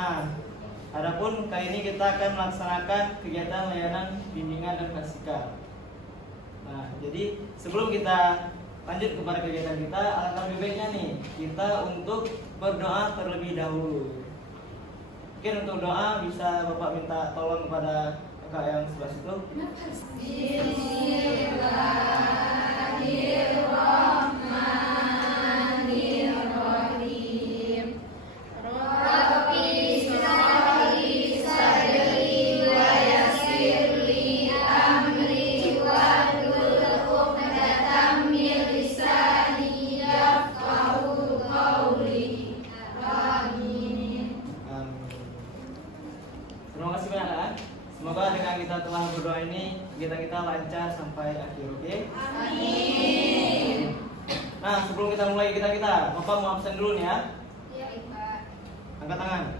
Nah, adapun kali ini kita akan melaksanakan kegiatan layanan bimbingan dan praktikal. Nah, jadi sebelum kita lanjut kepada kegiatan kita, alangkah lebih baiknya nih kita untuk berdoa terlebih dahulu. Mungkin untuk doa bisa Bapak minta tolong kepada kakak yang sebelah situ. Bismillahirrahmanirrahim. Rabbi shrahli sadri wa yassirli amri wahlul 'uqdatam min lisani yafqahu qawli. Amin. Terima kasih banyak kan. Semoga dengan kita telah berdoa ini kita lancar sampai akhir, oke? Amin. Nah, sebelum kita mulai kita Bapak mau absen dulu nih ya. Ya, Pak. Angkat tangan.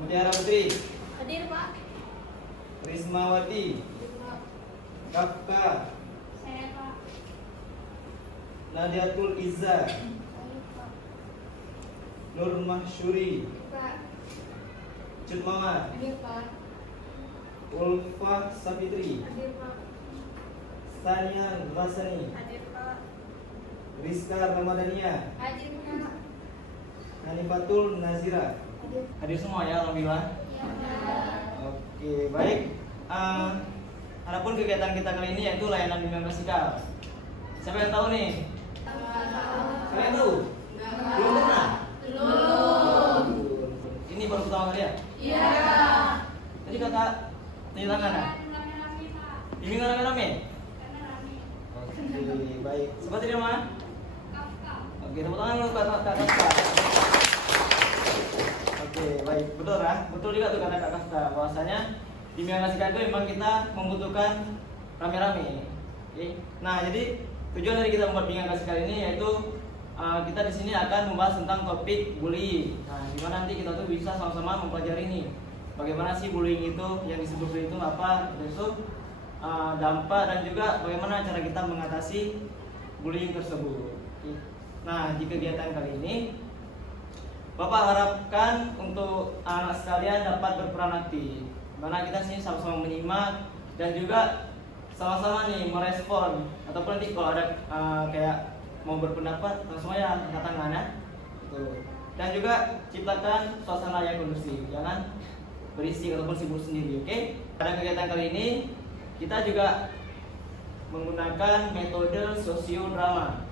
Mutiara Putri, Hadir, Pak. Rismawati, Kafka, Saya, Pak. Nadiatul Izza, Ayo, Pak. Nur Mahsyuri, Pak. Cut Mama, Hadir, Pak. Ulfa Safitri, Hadir, Pak. Stanian Rasani, Hadir, Pak. Rizka Ramadania, Hadir, Pak. Hanifatul Nazira. Hadir. Hadir semua ya, alhamdulillah. Ya, Pak. Oke, baik. Adapun kegiatan kita kali ini yaitu layanan bimbingan praktikal. Siapa yang tahu nih? Siapa yang tahu? Belum pernah? Belum. Ini baru pertama kali ya? Iya. Tadi kakak tanya tangan ya? Rame-rame, Pak. Bimbingan rame-rame? Rame-rame. Oke, baik. Seperti di mana? Kafka. Oke, tepuk tangan dulu kak Kafka. Oke, baik. Betul ya? Betul juga tuh kata kak Kafka. Bahwasanya bimbingan praktikal itu memang kita membutuhkan rame-rame. Oke. Nah, jadi tujuan dari kita membuat bimbingan praktikal ini yaitu kita di sini akan membahas tentang topik bullying. Nah, dimana nanti kita tuh bisa sama-sama mempelajari ini. Bagaimana sih bullying itu, yang disebut bullying itu apa, terus dampak dan juga bagaimana cara kita mengatasi bullying tersebut. Oke. Nah, di kegiatan kali ini Bapak harapkan untuk anak sekalian dapat berperan aktif. Mana kita sini sama-sama menyimak dan juga sama-sama nih merespon ataupun nanti kalau ada kayak mau berpendapat langsung aja angkat tangan ya. Tuh. Dan juga ciptakan suasana yang kondusif, jangan berisik ataupun sibuk sendiri, oke? Pada kegiatan kali ini kita juga menggunakan metode sosiodrama.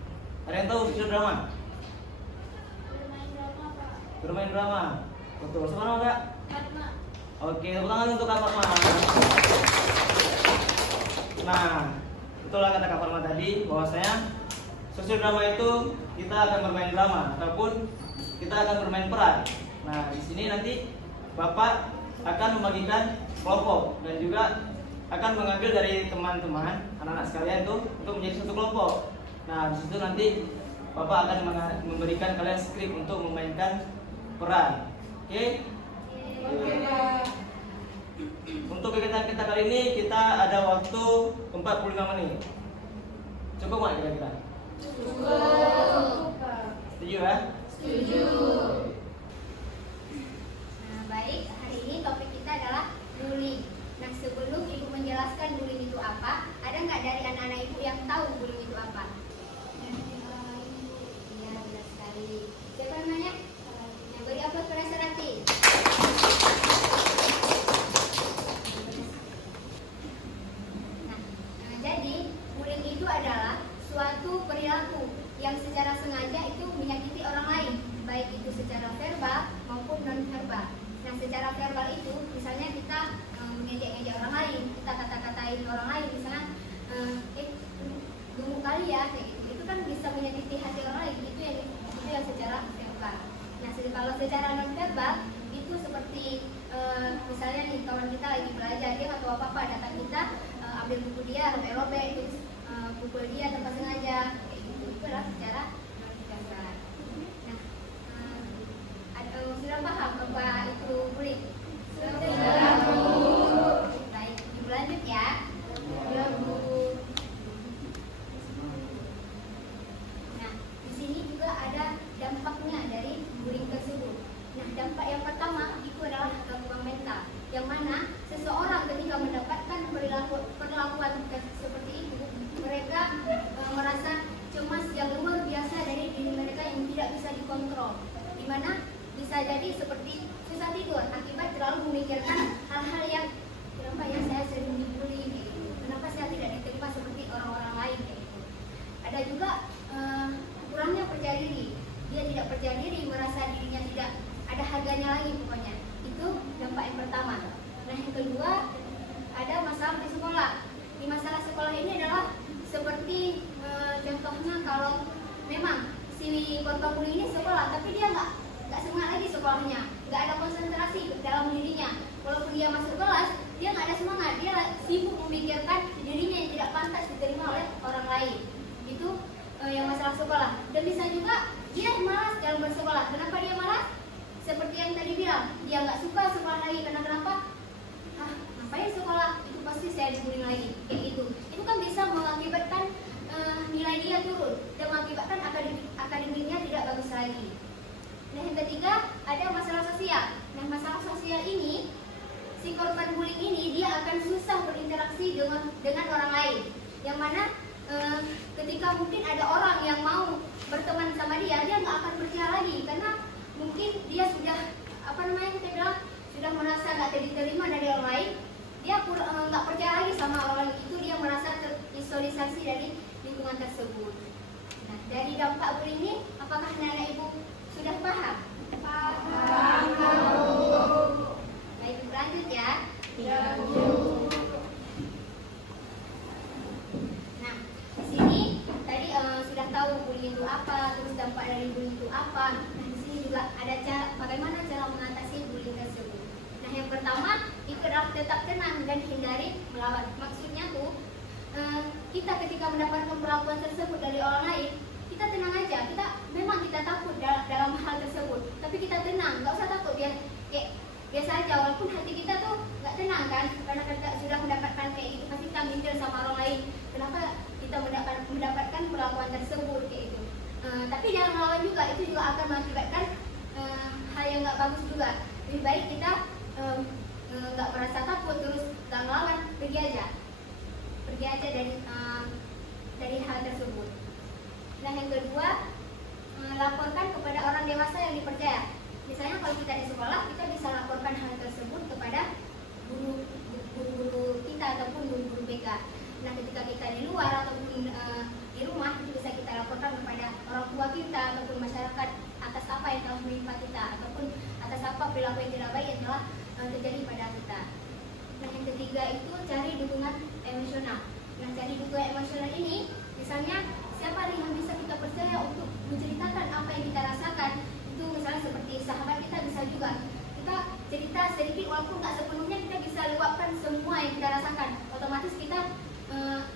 Ada yang tahu sosiodrama? Bermain drama, Pak. Bermain drama. Betul. Sama nama Kak? Fatma. Oke, tepuk tangan untuk Kak Fatma. Nah, itulah kata Kak Fatma tadi bahwasanya sosiodrama itu kita akan bermain drama ataupun kita akan bermain peran. Nah, di sini nanti Bapak akan membagikan kelompok dan juga akan mengambil dari teman-teman anak-anak sekalian itu untuk menjadi satu kelompok. Nah, di situ nanti Bapak akan memberikan kalian skrip untuk memainkan peran. Oke? Oke, Pak. Untuk kegiatan kita kali ini kita ada waktu 45 menit. Cukup nggak kira-kira? Cukup, Pak. Setuju ya? Setuju. Nah, baik, hari ini topik kita adalah bullying. Nah, sebelum Ibu menjelaskan bullying itu apa, ada nggak dari anak-anak Ibu yang tahu bullying itu apa? Iya, benar sekali. Siapa namanya? Yang beri aplaus pada Sarati. Nah, jadi bullying itu adalah suatu perilaku yang secara sengaja itu menyakiti orang lain, baik itu secara verbal maupun non verbal. Nah, secara verbal itu misalnya kita mengejek-ngejek orang lain, kita kata-katain orang lain, misalnya gemuk kali ya, kayak gitu. Itu kan bisa menyakiti hati orang lain. Itu yang secara verbal. Nah, kalau secara non verbal itu seperti misalnya nih kawan kita lagi belajar, dia nggak tahu apa-apa, datang kita ambil buku dia, robek-robek, terus pukul dia tanpa sengaja, kayak gitu. Itu adalah secara non verbal. Nah, sudah paham apa itu bullying? Sudah, Bu. Baik, Ibu lanjut ya. Ya, Bu. Nah, di sini juga ada dampaknya dari bullying tersebut. Nah, dampak yang susah tidur akibat terlalu memikirkan hal-hal yang kenapa ya saya sering dibully kayak gitu. Kenapa saya tidak diterima seperti orang-orang lain kayak gitu. Ada juga kurangnya percaya diri. Dia tidak percaya diri, merasa dirinya tidak ada harganya lagi pokoknya. Itu dampak yang pertama. Nah, yang kedua ada masalah di sekolah. Di masalah sekolah ini adalah seperti contohnya kalau memang si korban bully ini sekolah tapi dia nggak semangat lagi sekolahnya, nggak ada konsentrasi dalam dirinya. Walaupun dia masuk kelas, dia nggak ada semangat, dia sibuk memikirkan dirinya yang tidak pantas diterima oleh orang lain. Itu yang masalah sekolah. Dan bisa juga dia malas dalam bersekolah. Kenapa dia malas? Seperti yang tadi bilang, dia nggak suka sekolah lagi. Kenapa? Ngapain sekolah? Itu pasti saya dibully lagi. Kayak gitu. Itu kan bisa mengakibatkan nilai dia turun dan mengakibatkan akademiknya tidak bagus lagi. Nah, yang ketiga ada masalah sosial. Nah, masalah sosial ini si korban bullying ini dia akan susah berinteraksi dengan orang lain. Yang mana ketika mungkin ada orang yang mau berteman sama dia nggak akan percaya lagi karena mungkin dia sudah kita bilang sudah merasa nggak diterima dari orang lain. Dia nggak percaya lagi sama orang itu, dia merasa terisolisasi dari lingkungan tersebut. Nah, dari dampak bullying ini, apakah anak-anak ibu sudah paham? Paham. Baik, lanjut ya. Nah, di sini tadi sudah tahu bullying itu apa, terus dampak dari bullying itu apa. Nah, di sini juga ada bagaimana cara mengatasi bullying tersebut. Nah, yang pertama itu adalah tetap tenang dan hindari melawan. Maksudnya tuh kita ketika mendapatkan perlakuan tersebut dari orang lain, kita tenang aja. Kita takut dalam hal tersebut, tapi kita tenang, nggak usah takut. Kayak biasa aja, walaupun hati kita tuh nggak tenang kan, karena kita sudah mendapatkan kayak gitu, pasti kita minder sama orang lain. Kenapa kita mendapatkan perlakuan tersebut kayak gitu? Tapi jangan melawan juga, itu juga akan mengakibatkan hal yang nggak bagus juga. Lebih baik kita nggak merasa takut terus nggak melawan, pergi aja dari hal tersebut. Nah, yang kedua, laporkan kepada orang dewasa yang dipercaya. Misalnya kalau kita di sekolah, kita bisa laporkan hal tersebut kepada guru kita ataupun guru BK. Nah, ketika kita di luar ataupun di rumah, itu bisa kita laporkan kepada orang tua kita ataupun masyarakat atas apa yang telah menimpa kita ataupun atas apa perilaku yang tidak baik yang telah terjadi pada kita. Nah, yang ketiga itu cari dukungan emosional. Nah, cari dukungan emosional ini, misalnya siapa yang bisa kita percaya untuk menceritakan apa yang kita rasakan. Itu misalnya seperti sahabat kita, bisa juga kita cerita sedikit walaupun nggak sepenuhnya kita bisa luapkan semua yang kita rasakan. Otomatis kita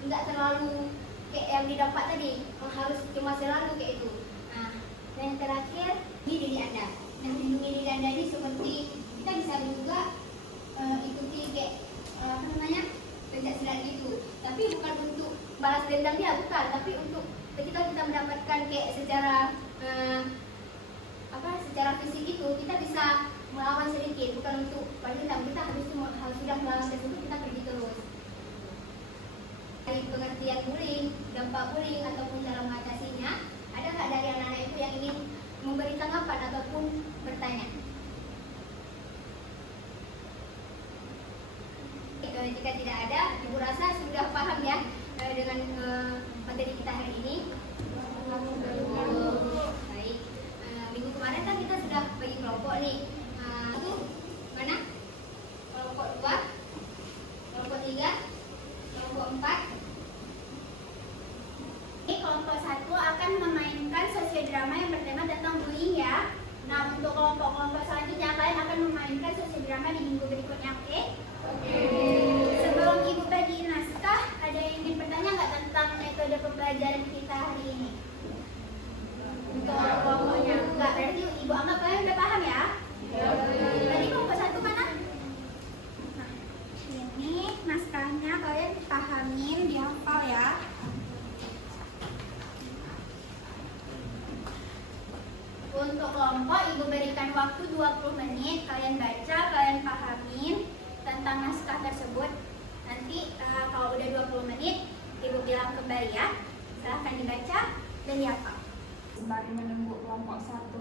nggak terlalu kayak yang didapat tadi, harus cuma selalu kayak itu. Nah, dan yang terakhir, lindungi diri Anda. Nah, lindungi diri Anda ini seperti kita bisa juga ikuti kayak pencaksilat gitu. Tapi bukan untuk balas dendam dia, bukan. Tapi untuk ketika kita mendapatkan kayak secara fisik itu, kita bisa melawan sedikit, bukan untuk balas dendam. Kita habis itu sudah melawan tersebut, kita pergi terus. Dari pengertian bullying, dampak bullying ataupun cara mengatasinya, ada nggak dari anak-anak ibu yang ingin memberi tanggapan ataupun bertanya? Jika tidak ada, ibu rasa sudah paham ya dengan materi kita hari ini. Baik, minggu kemarin kan kita sudah bagi kelompok nih. Itu mana? Kelompok 2, kelompok 3, kelompok 4. Ini kelompok 1 akan memainkan sosiodrama yang bertema tentang bullying ya. Nah, untuk kelompok-kelompok selanjutnya kalian akan memainkan sosiodrama di minggu berikutnya, oke? Sebelum ibu bagi naskah, ada yang ingin bertanya nggak tentang metode pembelajaran kita hari ini? Untuk kelompoknya enggak, berarti ibu anggap kalian udah paham ya? Tadi kelompok 1 mana? Nah, ini naskahnya kalian pahamin, dihafal ya. Untuk kelompok, ibu berikan waktu 20 menit, kalian baca, kalian pahamin tentang naskah tersebut. Nanti kalau udah 20 menit, ibu bilang kembali ya. Silahkan dibaca dan dihafal. Sembari menunggu kelompok 1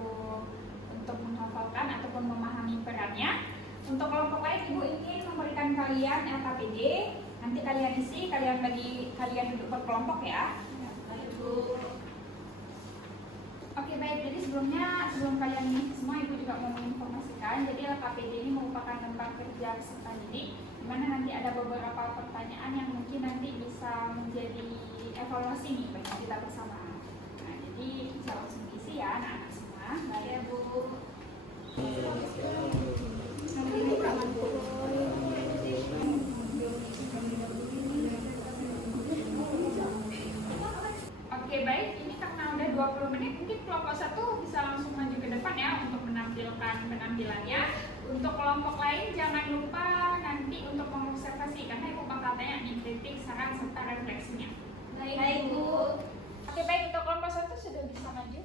untuk menghafalkan ataupun memahami Untuk kelompok lain Ibu ingin memberikan kalian LKPD. Nanti kalian isi, kalian bagi, kalian duduk berkelompok ya. Oke baik, jadi sebelum kalian isi semua, Ibu juga mau menginformasikan. Jadi LKPD ini merupakan tentang kerja peserta didik, di mana nanti ada beberapa pertanyaan yang mungkin nanti bisa menjadi evaluasi nih bagi kita bersama. Nah, jadi bisa langsung diisi ya anak-anak semua. Baik ya Bu. Oke baik, ini karena udah 20 menit, mungkin kelompok 1 bisa langsung maju ke depan ya untuk menampilkan penampilannya. Untuk kelompok lain jangan lupa nanti untuk mengobservasi, karena Ibu bakal tanya nih kritik, saran, serta refleksinya. Baik Bu. Oke baik, untuk kelompok 1 sudah bisa maju.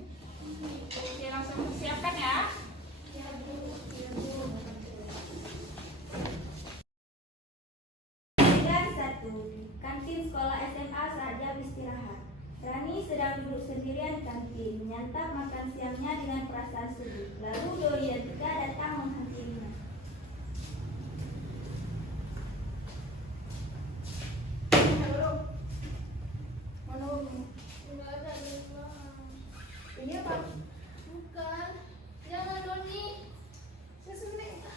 Oke, langsung persiapkan ya. Adegan 1. Kantin sekolah SMA saat jam istirahat. Rani sedang duduk sendirian di kantin, menyantap makan siangnya dengan perasaan sejuk. Lalu Dori dan Tika datang menghampirinya. Ini apa? Bukan. Jangan Doni. Saya sebenarnya.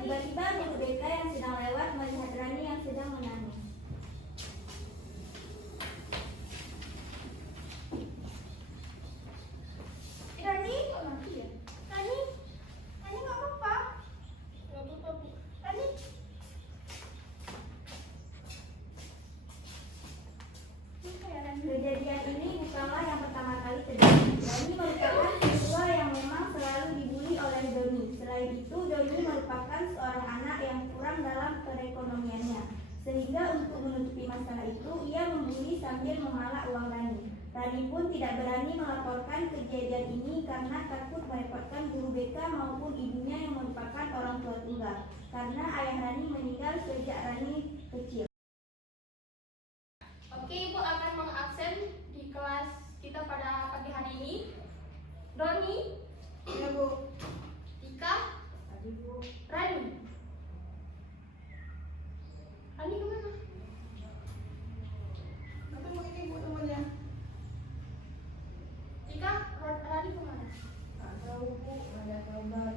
Tiba-tiba guru BK yang sedang lewat melihat Rani yang sedang menangis. Rani, kok mati ya? Rani nggak apa-apa. Nggak apa-apa, Bu. Rani. Kejadian ini bukanlah yang pertama kali terjadi. Rani merupakan siswa yang memang selalu dibully oleh Doni. Selain itu, Doni merupakan seorang anak yang kurang dalam perekonomiannya. Sehingga untuk menutupi masalah itu, ia membuli sambil memalak uang Rani. Rani pun tidak berani melaporkan kejadian ini karena takut merepotkan guru BK maupun ibunya yang merupakan orang tua tunggal. Karena ayah Rani meninggal sejak Rani kecil. Oke, Ibu akan mengabsen di kelas kita pada pagi hari ini. Doni, Ya Bu. Tika, Rani. Rani kemana? Ketemu ini Bu temannya. Tika, Rani kemana? Nggak tahu Bu, nggak ada kabar.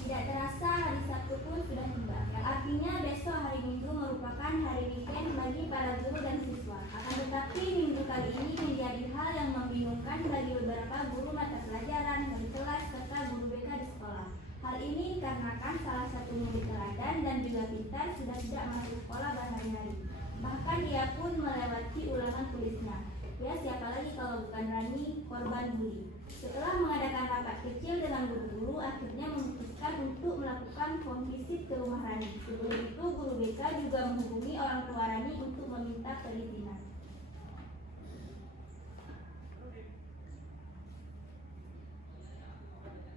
Tidak terasa hari Sabtu pun sudah tiba. Yang artinya besok hari Minggu merupakan hari weekend bagi para guru dan siswa. Akan tetapi minggu kali ini menjadi hal yang membingungkan bagi beberapa guru mata pelajaran, wali kelas, serta guru BK di sekolah. Hal ini dikarenakan salah satu murid teladan dan juga pintar sudah tidak masuk sekolah berhari-hari. Bahkan dia pun melewati ulangan tulisnya. Ya siapa lagi kalau bukan Rani, korban bully. Setelah mengadakan rapat kecil dengan guru-guru, akhirnya memutuskan untuk melakukan home visit ke rumah Rani. Sebelum itu, guru BK juga menghubungi orang tua Rani untuk meminta perizinan.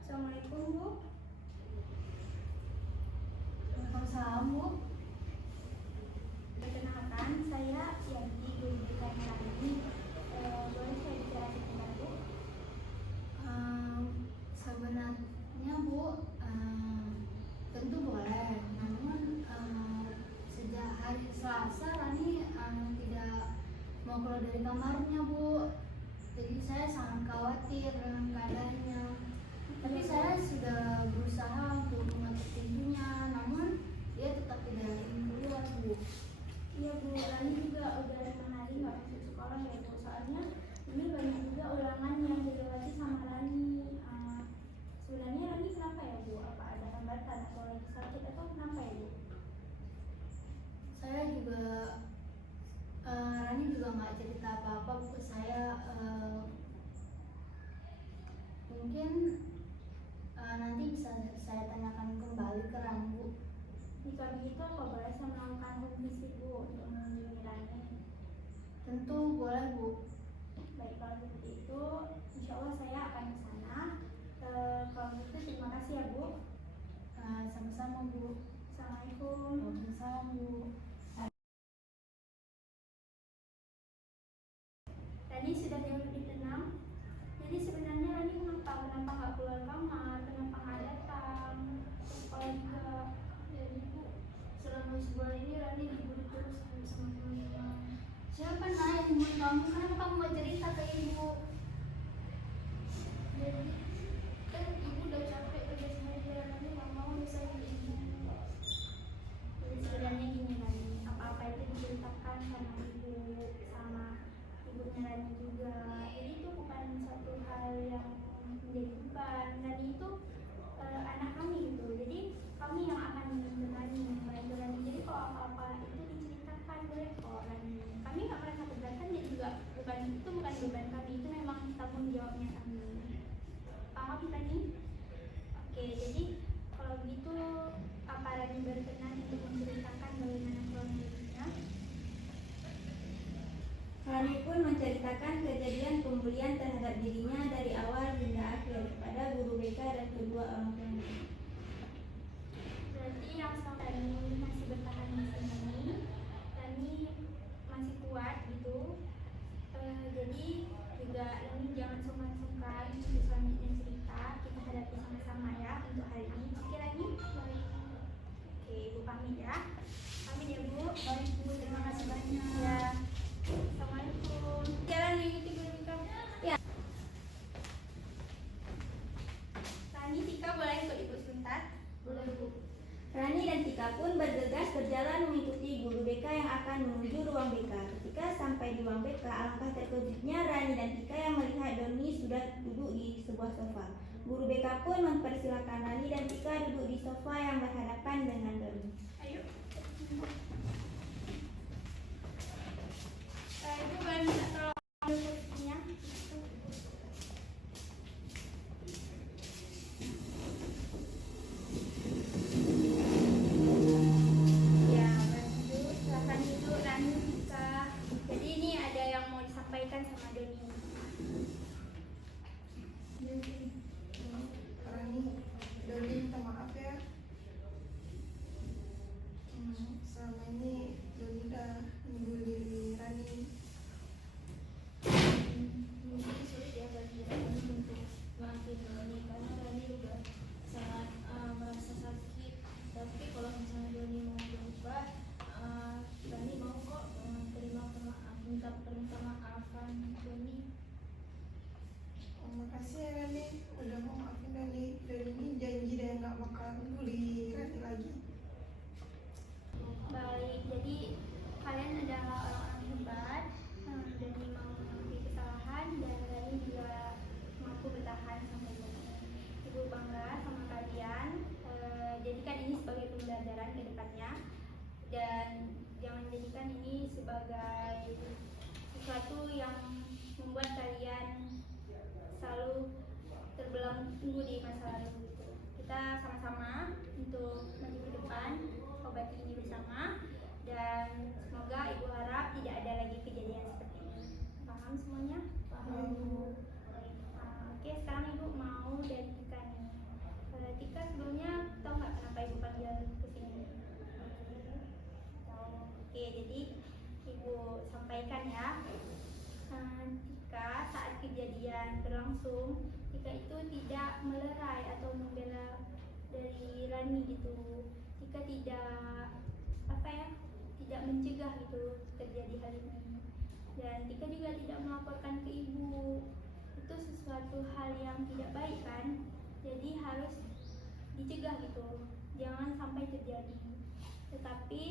Assalamualaikum Bu. Waalaikumsalam, Bu. Perkenalkan, saya Yanti, guru BK Rani. Boleh saya bicara sebentar, Bu? Sebenarnya Bu, tentu boleh. Namun sejak hari Selasa Rani tidak mau keluar dari kamarnya Bu. Jadi saya sangat khawatir dengan keadaannya. Tapi saya sudah berusaha untuk menutup pintunya, namun dia tetap tidak ingin keluar Bu. Iya, Bu. Rani juga udah 5 hari nggak masuk sekolah ya, Bu. Soalnya ini banyak juga ulangan yang dilewati sama Rani. Sebenarnya Rani kenapa ya, Bu? Apa ada hambatan atau lagi sakit atau kenapa ya, Bu? Saya juga Rani juga nggak cerita apa-apa ke saya. Mungkin nanti bisa saya tanyakan kembali ke Rani Bu. Jika begitu, apa boleh saya melakukan home visit, Bu, untuk mengunjungi Rani? Tentu boleh Bu. Baik, kalau seperti itu, insya Allah saya akan ke sana. Kalau gitu, terima kasih ya, Bu. Sama-sama Bu. Assalamualaikum. Waalaikumsalam Bu. Rani sudah jauh lebih tenang. nggak keluar kamar, kenapa nggak datang, sekolah juga. Jadi Bu, selama sebulan ini Rani dibully terus sama teman-teman. Siapa yang bully kamu? Kenapa kamu mau cerita ke ibu? Jadi kan ibu udah capek kerja seharian, Rani nggak mau misalnya ibu. Jadi sebenarnya gini Rani, apa-apa itu diceritakan sama ibu, sama ibunya Rani juga. Jadi itu bukan satu hal yang menjadi beban. Rani itu anak kami gitu. Jadi kami yang akan menemani membantu Rani. Jadi kalau apa-apa itu diceritakan boleh kok Rani. Kami nggak merasa keberatan dan juga bukan beban kami, itu memang tanggung jawabnya kami. Paham Rani? Oke, jadi kalau begitu apa Rani berkenan untuk menceritakan bagaimana kronologisnya? Rani pun menceritakan kejadian pembulian terhadap dirinya dari awal hingga akhir kepada guru BK dan kedua orang tuanya. Berarti yang selama Rani masih bertahan di sini, Rani masih kuat gitu. Jadi juga Rani jangan sungkan-sungkan untuk selanjutnya cerita, kita hadapi sama-sama ya untuk hari ini. Oke Rani? Oke, Ibu pamit ya. Pamit ya Bu. Baik Bu, terima kasih banyak. Ya. Assalamualaikum. Jalan mengikuti guru BK. Ya. Rani, Tika boleh ikut Ibu sebentar? Boleh Bu. Rani dan Tika pun bergegas berjalan mengikuti guru BK yang akan menuju ruang BK. Ketika sampai di ruang BK, alangkah terkejutnya Rani dan Tika yang melihat Doni sudah duduk di sebuah sofa. Guru BK pun mempersilahkan Rani dan Tika duduk di sofa yang berhadapan dengan Doni. Ayo. Ibu boleh minta tolong ambil kursinya? Ya, baru silakan duduk Rani, Tika. Jadi ini ada yang mau disampaikan sama Doni. Rani, Doni minta maaf ya. Selama ini Doni udah membuli Rani. Mungkin sulit ya bagi Rani untuk maafin Doni karena Rani juga sangat merasa sakit. Tapi kalau misalnya Doni mau berubah, Rani mau kok minta maafan Doni. Makasih ya Rani, udah mau maafin Doni. Doni ini janji deh nggak bakal bully Rani lagi. Baik, jadi kalian adalah orang-orang hebat. Dani mau mengakui kesalahan dan Rani juga mampu bertahan sampai ini. Ibu bangga sama kalian. Jadikan ini sebagai pembelajaran ke depannya dan jangan jadikan ini sebagai sesuatu yang membuat kalian selalu terbelenggu di masa lalu gitu. Kita sama-sama untuk maju ke depan, obati ini bersama, dan semoga Ibu harap tidak ada lagi kejadian seperti ini. Paham semuanya? Paham. Oke, sekarang Ibu mau dari Tika nih. Tika sebelumnya tahu nggak kenapa Ibu panggil ke sini? Tahu. Oke, jadi Ibu sampaikan ya. Tika saat kejadian berlangsung, Tika itu tidak melerai atau membela dari Rani gitu. Tika tidak tidak mencegah gitu terjadi hal ini. Dan Tika juga tidak melaporkan ke ibu. Itu sesuatu hal yang tidak baik kan? Jadi harus dicegah gitu. Jangan sampai terjadi. Tetapi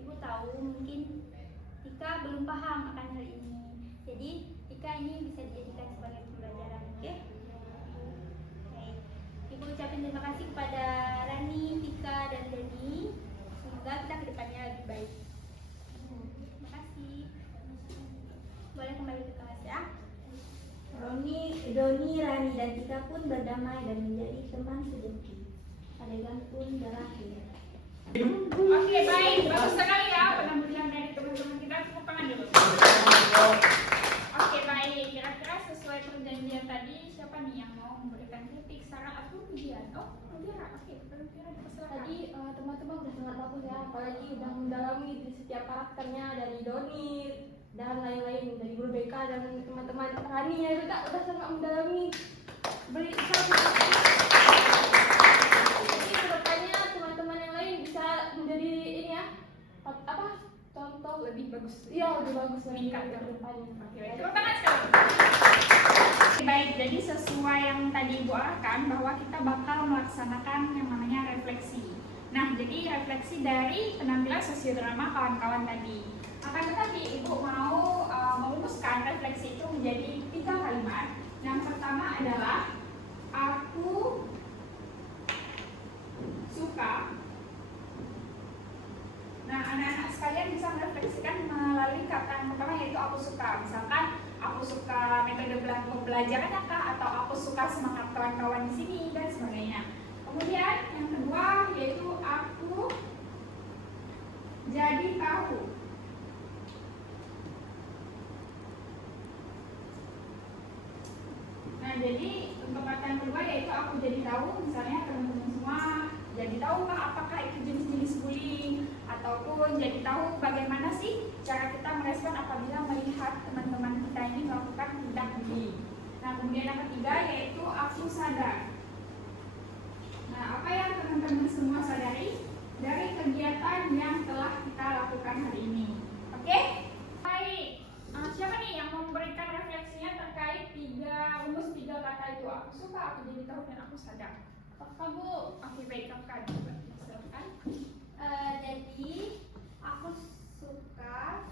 ibu tahu mungkin Tika belum paham akan hal ini. Jadi Tika ini bisa dijadikan sebagai pembelajaran, oke? Baik. Ibu ucapin terima kasih kepada Rani, Tika, dan Dani. Semoga kita kedepannya lebih baik. Terima kasih. Boleh kembali ke kelas ya. Doni, Rani, dan Tika pun berdamai dan menjadi teman sejati. Adegan pun berakhir. Oke, baik. Bagus sekali ya penampilan dari teman-teman kita. Tepuk tangan dulu. Oke, baik. Kira-kira sesuai perjanjian tadi, siapa nih yang mau memberikan kritik, saran, atau pujian? Oh, Mutiara. Oke, Mutiara dipersilakan. Tadi teman-teman udah sangat bagus ya, apalagi udah mendalami di setiap karakternya dari Doni dan lain-lain dari guru BK dan teman-teman Rani ya, udah sangat mendalami beri satu. Jadi kedepannya teman-teman yang lain bisa menjadi ini ya, apa? Contoh lebih bagus. Iya, lebih bagus meningkat ke depannya. Oke, baik. Tepuk tangan sekarang. Baik, jadi sesuai yang tadi Ibu arahkan bahwa kita bakal melaksanakan yang namanya refleksi. Nah, jadi refleksi dari penampilan sosiodrama kawan-kawan tadi. Akan tetapi Ibu mau merumuskan refleksi itu menjadi 3 kalimat. Yang pertama adalah aku suka. Nah, anak-anak sekalian bisa merefleksikan melalui kata yang pertama, yaitu aku suka. Misalkan aku suka metode pembelajarannya kah, atau aku suka semangat kawan-kawan di sini dan sebagainya. Kemudian yang kedua yaitu aku jadi tahu. Nah, jadi untuk kata yang kedua yaitu aku jadi tahu, misalnya teman-teman semua jadi tahukah apakah itu jenis-jenis bullying, ataupun jadi tahu bagaimana sih cara kita merespon apabila melihat teman-teman kita ini melakukan tindak bullying. Nah, kemudian yang ketiga yaitu aku sadar. Nah, apa yang teman-teman semua sadari dari kegiatan yang telah kita lakukan hari ini? Oke? Baik. Siapa nih yang memberikan refleksinya terkait rumus 3 kata itu? Aku suka, aku jadi tahu, dan aku sadar. Apakah Bu? Oke, baik, Kakak. Silakan. Jadi aku suka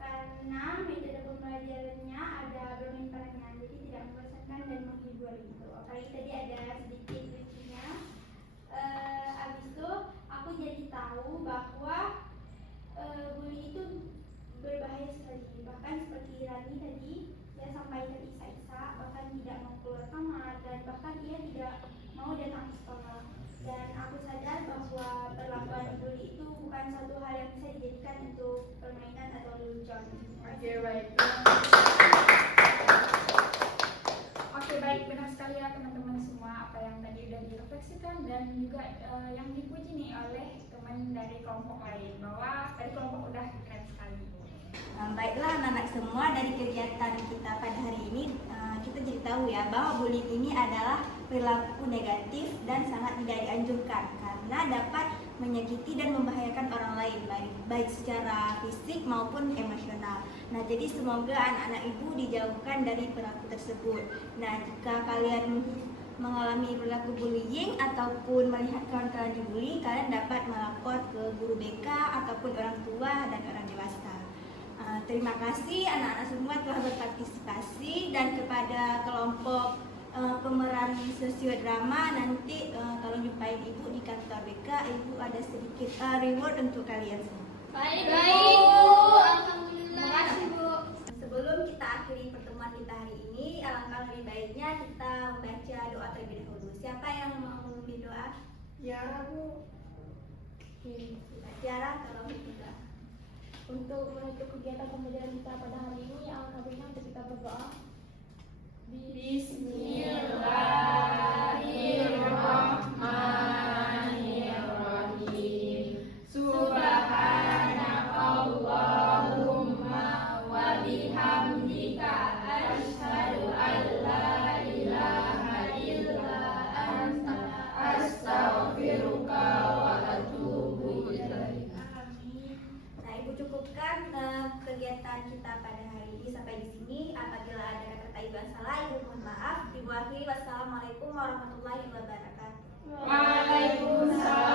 karena metode pembelajarannya ada bermain-mainnya, jadi tidak membosankan dan menghibur gitu. Apalagi tadi ada sedikit lucunya. Abis itu aku jadi tahu bahwa bully itu berbahaya sekali. Bahkan seperti Rani tadi ya sampaikan Isa-Isa, bahkan tidak mau keluar kamar dan bahkan ia tidak mau datang ke sekolah. Dan aku sadar bahwa perlakuan bully itu bukan satu hal yang bisa dijadikan untuk permainan atau lelucon. Oke, baik. Oke, baik, benar sekali ya teman-teman semua apa yang tadi sudah direfleksikan dan juga yang dipuji nih oleh teman dari kelompok lain, bahwa dari kelompok udah keren sekali. Baiklah anak-anak semua, dari kegiatan kita pada hari ini kita jadi tahu ya bahwa bullying ini adalah perilaku negatif dan sangat tidak dianjurkan karena dapat menyakiti dan membahayakan orang lain baik secara fisik maupun emosional. Nah, jadi semoga anak-anak ibu dijauhkan dari perilaku tersebut. Nah, jika kalian mengalami perilaku bullying ataupun melihat kawan-kawan dibully, kalian dapat melapor ke guru BK ataupun orang tua dan orang dewasa. Terima kasih anak-anak semua telah berpartisipasi, dan kepada kelompok pemeran sosiodrama nanti kalau jumpain ibu di kantor BK, ibu ada sedikit reward untuk kalian semua. Baik, Bu. Alhamdulillah. Terima kasih, Bu. Sebelum kita akhiri pertemuan kita hari ini, alangkah lebih baiknya kita membaca doa terlebih dahulu. Siapa yang mau memimpin doa? Ya, Bu. Tiara, kalau kita. Untuk menutup kegiatan pembelajaran kita pada hari ini, alangkah baiknya untuk kita berdoa. Bismillahirrahmanirrahim. Subhanakallahumma wa bihamdika asyhadu an la ilaha illa anta astaghfiruka wa atubu ilaik. Nah, ibu cukupkan kegiatan kita pada hari ini sampai di sini. Apabila ada kata ibu yang salah, ibu mohon maaf. Ibu akhiri, wassalamualaikum warahmatullahi wabarakatuh. Waalaikumsalam.